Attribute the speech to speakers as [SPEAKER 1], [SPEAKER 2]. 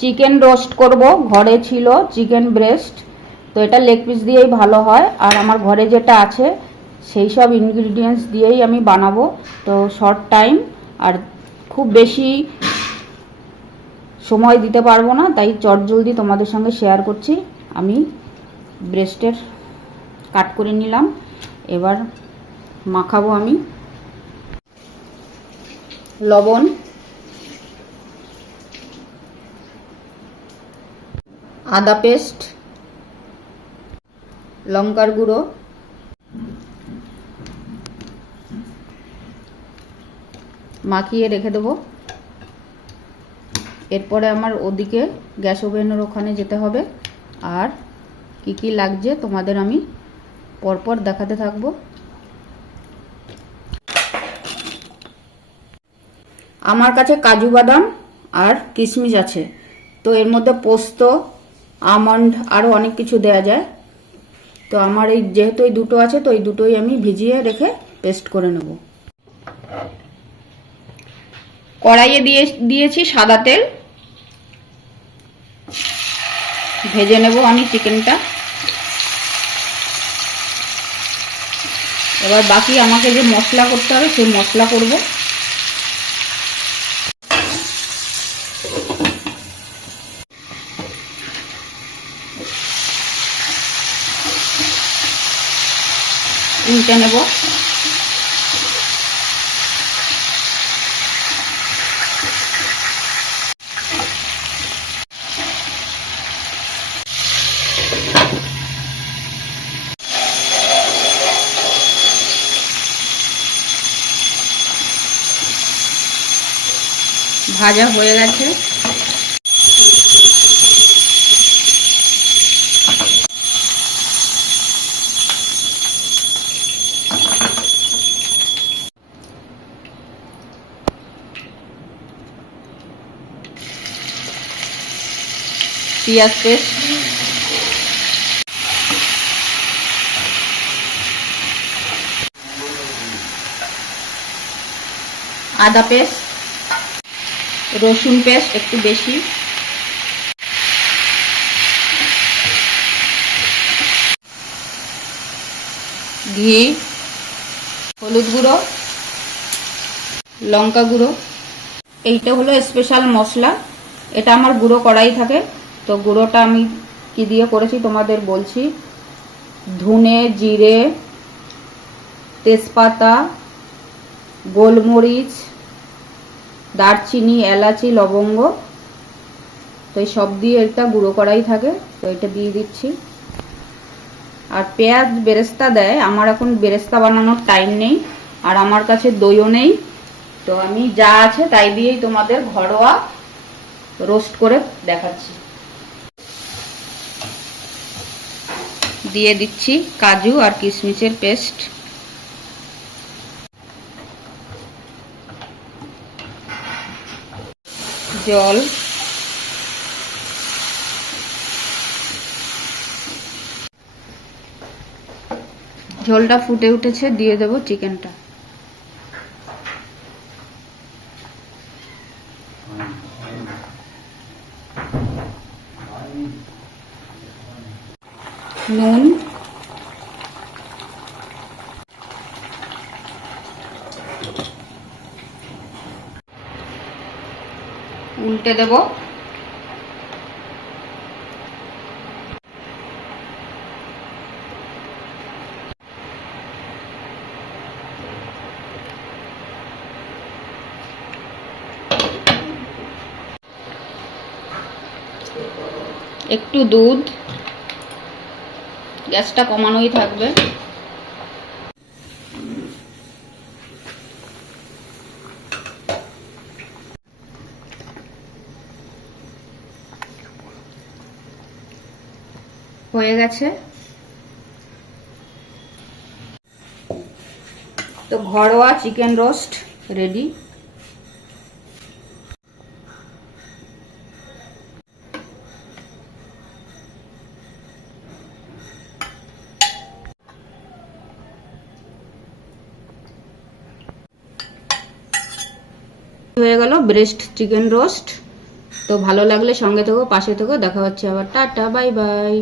[SPEAKER 1] Chicken roast করব, ঘরে ছিল চিকেন ব্রেস্ট তো এটা লেগ পিস দিয়েই ভালো হয়। আর আমার ঘরে যেটা আছে, সেই সব ইনগ্রিডিয়েন্টস দিয়েই আমি বানাবো। তো শর্ট টাইম আর খুব বেশি সময় দিতে পারব না, তাই চটজলদি তোমাদের সঙ্গে শেয়ার করছি। আমি ব্রেস্টের কাট করে নিলাম। এবার মাখাবো আমি। লবণ। আদা পেস্ট, লঙ্কার গুঁড়ো, মাখিয়ে রেখে দেবো। এরপরে আমার ওদিকে গ্যাস ওভেনের ওখানে যেতে হবে। আর কি কি লাগছে তোমাদের আমি পরপর দেখাতে থাকব। আমার কাছে কাজু বাদাম আর কিশমিশ আছে। তো এর মধ্যে পোস্ত আমন্ড আরও অনেক কিছু দেয়া যায়। তো আমার এই যেহেতু এই দুটো আছে, তো এই দুটোই আমি ভিজিয়ে রেখে পেস্ট করে নেব। কড়াইয়ে দিয়ে, দিয়েছি সাদা তেল। ভেজে নেব আমি চিকেনটা। এবার বাকি আমাকে যে মশলা করতে হবে, সেই মশলা করব। উল্টে নেব। ভাজা হয়ে গেছে। পেঁয়াজ পেস্ট আদা পেস্ট, রসুন পেস্ট একটু বেশি। ঘি, হলুদ গুঁড়ো, লঙ্কা গুঁড়ো। এইটা হলো স্পেশাল মশলা। এটা আমার গুঁড়ো করাই থাকে। তো গুঁড়োটা আমি কি দিয়ে করেছি তোমাদের বলছি। ধনে, জিরে, তেজপাতা, গোলমরিচ, দারচিনি, এলাচি, লবঙ্গ, তো এই সব দিয়ে এটা গুঁড়ো করাই থাকে, তো এটা দিয়ে দিচ্ছি। আর পেঁয়াজ বেরেস্তা দেয়, আমার এখন বেরেস্তা বানানোর টাইম নেই, আর আমার কাছে দইও নেই, তো আমি যা আছে তাই দিয়েই তোমাদের ঘরোয়া রোস্ট করে দেখাচ্ছি। দিয়ে দিচ্ছি কাজু আর কিশমিশের পেস্ট। জল। ঝোলটা ফুটে উঠেছে দিয়ে দেব চিকেনটা। নুন উল্টে দেব। একটু দুধ। গ্যাসটা কমানোই থাকবে। হয়ে গেছে। তো ঘরোয়া চিকেন রোস্ট রেডি। হয়ে গেল ব্রেস্ট চিকেন রোস্ট। তো ভালো লাগলে সঙ্গে থেকো পাশে থেকো দেখা হচ্ছে আবার। Tata, bye bye.